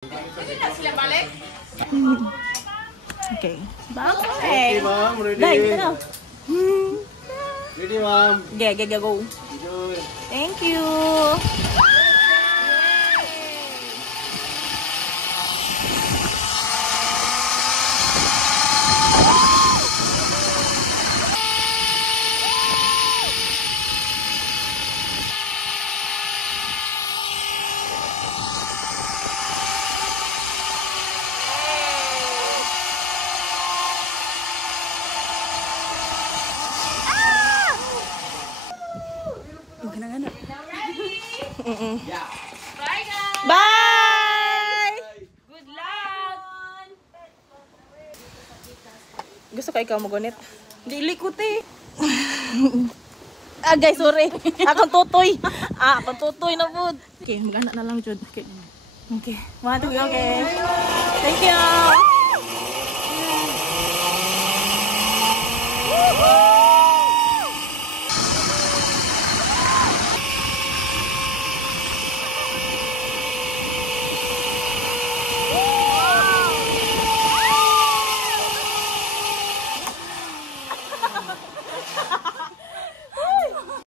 Hindi na sila balik? Okay. Bye. Okay, ma'am. Ready? Dahil, ito na. Ready, ma'am. Go. Enjoy. Thank you. Bye guys! Bye! Good luck! Gusto ka ikaw magunit? Hindi likot eh. Guys, sorry. Akong tutoy. Akong tutoy na po. Okay, mag-anak na lang, Jud. Okay. 1, 2, okay. Thank you.